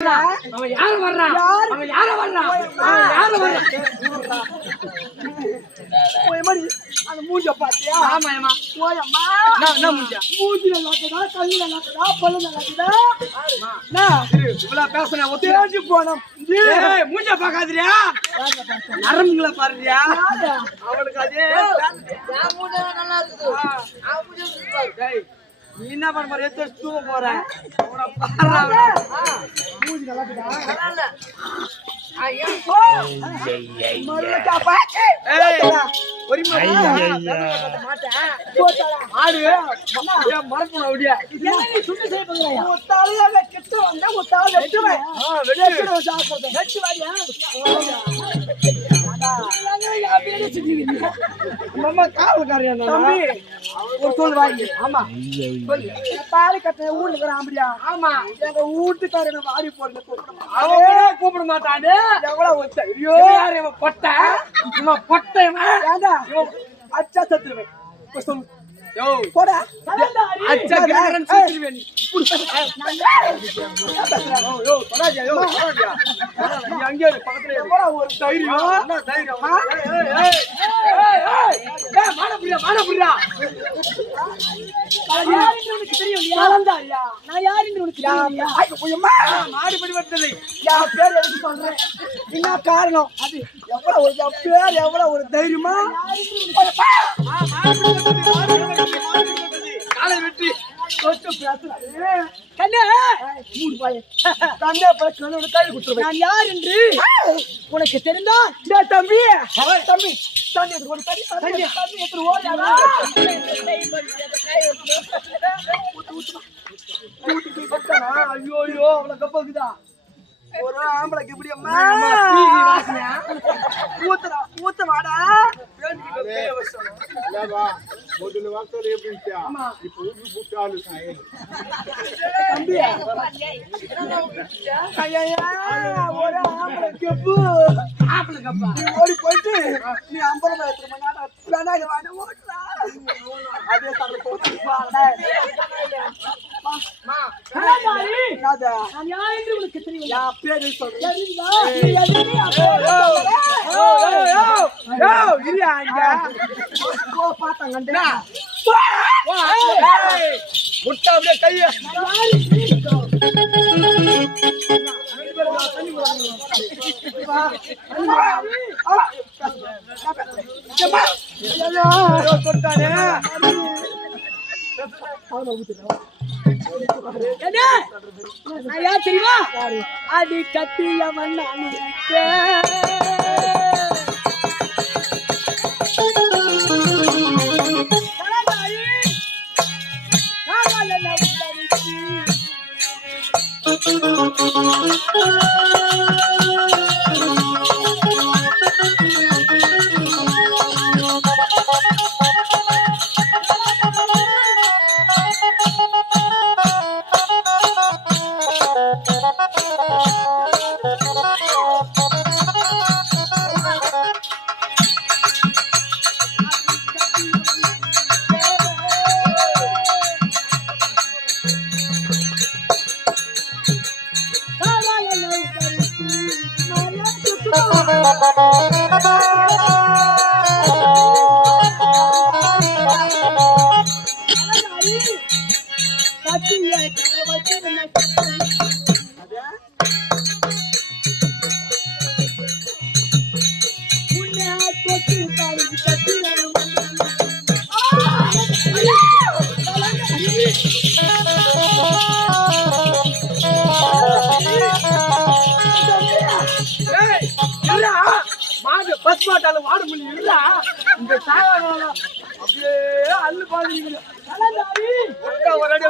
அவன் யாரு வர்றான்? அவன் யாரு வர்றான்? அவன் யாரு வர்றான்? அந்த மூஞ்ச பாத்தியா? ஆமாமா. ஓயம்மா என்ன மூஞ்சா? மூஞ்சில நாக்குதா, கல்லுல நாக்குதா, பல்லுல நாக்குதா? இவ்வளவு பேசுன தேஞ்சு போனோம். ஏய் மூஞ்ச பாக்காதறியா? நரம்புங்கள பாருறியா? அவளுக்கு அதே நான் மூஞ்ச நல்லா இருக்குது. நான் மூஞ்ச பாரு. டேய் நீ என்ன பண்ண போற? எத்த தூங்க போற. அவன பாறா. மூஞ்சி நல்லா இருக்குதா? நல்லா இல்ல. ஐயா மல்லக்கா பாச்சு. ஏய் ஒரு மாட்டேன். ஆடு ஏன் மறக்கணும் அப்படியே. என்ன நீ சுண்டு செய்ய போறியா? ஒத்தாளையால கிட்ட வந்தா ஒத்தாள வெட்டுவேன். வெட்டுவேன் சாப்பிடுறேன். வெட்டு வாடியா. நம்ம காவல்காரியா தம்பி ஒரு சொல் வாங்கி. ஆமா சொல்லு. தாலி கட்ட ஊர்ல இருக்கிற ஆம்படியா? ஆமா எங்க வீட்டுக்காரனை வாடி போறது அவன் கூட கூப்பிட மாட்டானே. எவ்வளவு ஒத்த ஐயோ யாரு இவன் பொட்டை? இவன் பொட்டை இவன். ஏண்டா இவன் அச்சா சத்துருவேன். சொல்லு யோ போடா அச்சா கிரகரன் சுத்திடுவே நீ. யோ யோ பராஜா யோ பராஜா. நீ அங்கே இரு பக்கத்துல இரு. ஒரு தைரியம் என்ன தைரியம்? ஏய் மானபுரியா மானபுரியா. உனக்கு தெரியும் கலந்தாரியா? நான் யாருன்னு உனக்கு தெரியும்? ஐயம்மா மாடு பரிவர்த்தனை. என் பேர் எதுக்கு சொல்றேன்? என்ன காரணம்? அது எவ்வளவு ஒரு பேர் எவ்வளவு ஒரு தைரியமா? காலை வெற்றி சொத்து பேசுறேன். கண்ணே மூடு பாய். கண்ணே போய் கண்ணோட கையில் குத்துறேன். நான் யார் என்று உனக்கு தெரிந்தா? டேய் தம்பி தம்பி தண்ணி எடுத்து ஓடி தண்ணி எடுத்து ஓடியாடா. ஐயோ ஐயோ அவ்வளவு கப்பாக்குதா. ஒரு ஆம்பளைக்கு இப்படி அம்மா பீவி வாசனையா? ஊத்துறா ஊத்த வாடா. முதல்ல வாசல் எப்படி இப்போ ஊருக்கு போட்டாலும் தம்பி ஒரு ஆம்பளை கப்பு ஆப்பிள் கப்பா. நீ ஓடி போயிட்டு நீ 50 ரூபாய் எடுத்துட்டு வேணாங்க வாங்க ஓட்டுறா. அதே தரல போட்டு வாடா. நான் யார் என்று உனக்கு தெரியும்? என் பேரு சொல்றேன். இரியா இங்க பாத்தாங்கண்டா முட்டை அப்படியே கைய யார் தெரியுமா? அடி கட்டிய மண்ணான் பசுமாட்டால வாட முடியல. இந்த சாவான அப்படியே அள்ளு பாக்குறீங்க. ஒரு அடி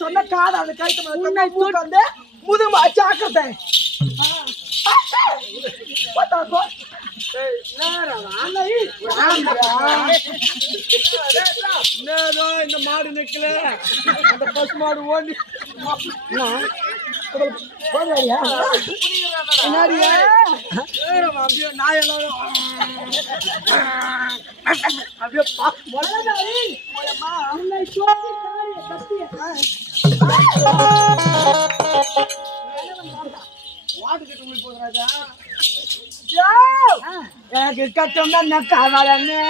சொன்ன காது அந்த கைட்டு முதுமா ஜாக்கிரதை இந்த மாடு நிக்கல அந்த பசு மாடு ஓடி அப்படியே நாய் எல்லாரும் அப்படியே வாட்டுக்கிட்டு போகிறாஜா எனக்கு கட்டம்னா காவாலன்னு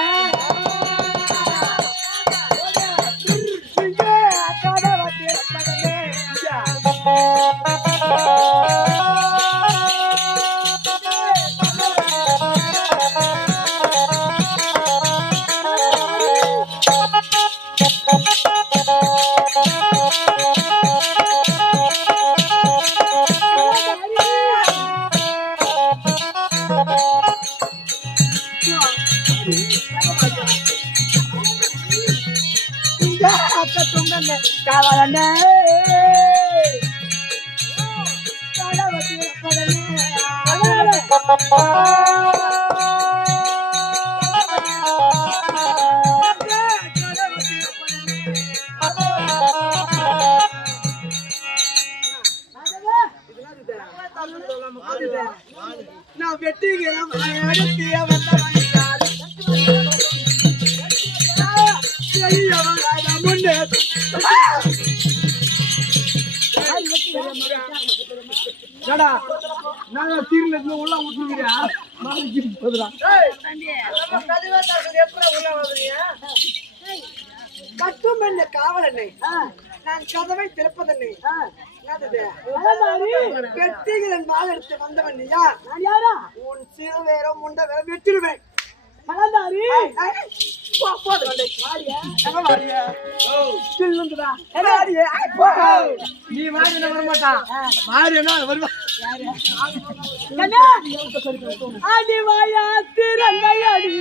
కావాలనే నా పెట్టి தீர்ல உள்ள விட்டுருக்கிறியா கட்டும் என்ன காவலனை நான் கதவை திறப்பதனை வெற்றிகளின் வாழ எடுத்து வந்தவன் யாரா உன் சிறு வேறம் முண்ட வேற வெற்றிடுவேன் நீ மாறி வர மாட்டான் மாறி வருவா அடி வாயா திறந்தை அடி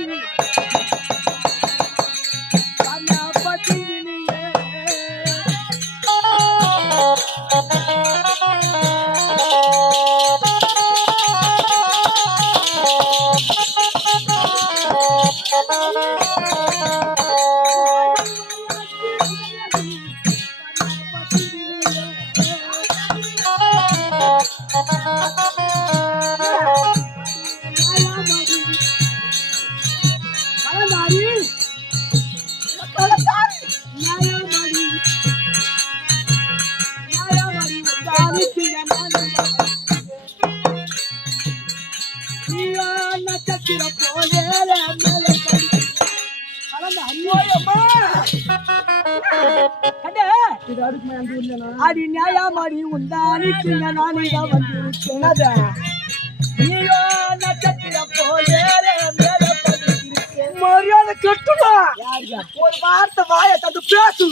அடி நியாயமாடி உண்டானிக்கு நானியா வந்திருக்கிறேன் நீயோ நட்சத்திரம் போலே மரியாதை கட்டுமா ஒரு வார்த்தை வாய தந்து பேசு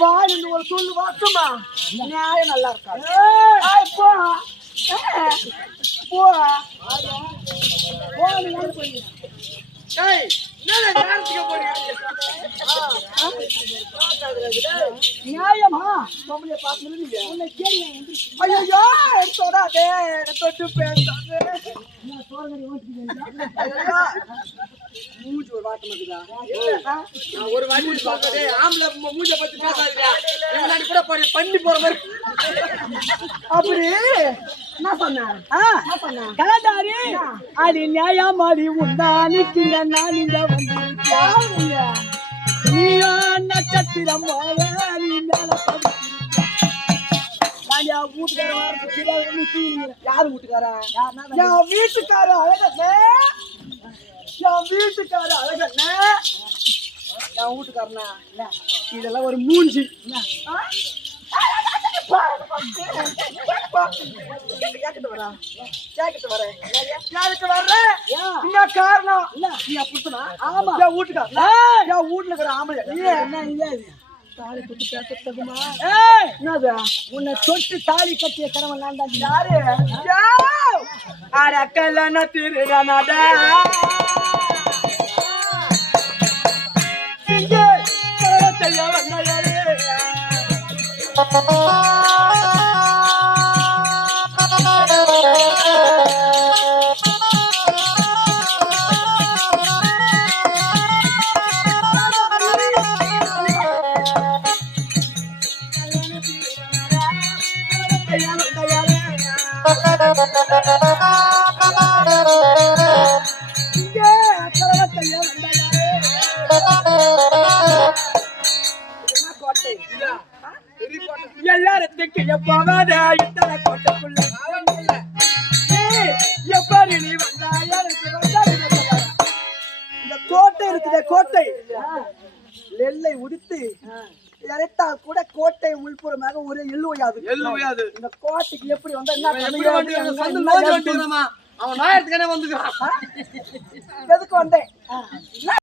வாய் ஒரு சொல்லு வார்த்தமா நியாயம் நல்லா இருக்கா நியாயமா ஐயோ தொடாதே தொட்டு பேசாது மூஞ்சி ஒரு வாட்டம் இருக்குதா ஒரு வாட்டி பார்த்ததே ஆம்பளை மூஞ்ச பத்தி பேசாதீங்க கூட பண்ணி போற மாதிரி அப்படி என்ன சொன்ன கலாச்சாரி அது நியாயமாடி உண்டானிக்கிங்க நான் இங்க வந்து நீயோ நட்சத்திரம் யாரு வீட்டுக்காரா என் வீட்டுக்கார அழகண்ணே என் வீட்டுக்கார அழகண்ணே என் வீட்டுக்காரனா இதெல்லாம் ஒரு மூஞ்சி காரணம் வீட்டுல இருக்கிற ஆம்பளை உன்னை தொட்டு தாலி கட்டிய கணவன் நான் தான் யாரு அடக்கல்ல திருடனடா வந்தாயாரே இங்கே கரகத்தையா வந்தாயாரே என்ன கோட்டை எல்லாரத்துக்கு எப்பவாத இத்தனை கோட்டைக்குள்ள எப்படி நீ வந்தாயா இந்த கோட்டை இருக்குது கோட்டை நெல்லை உதித்து இறைத்தால் கூட கோட்டை உள்புறமாக ஒரு எள்ளுவையாது இந்த கோட்டைக்கு எப்படி வந்தா என்ன அவன் நாயத்துக்கானே வந்துக்கிறான் எதுக்கு வந்தேன்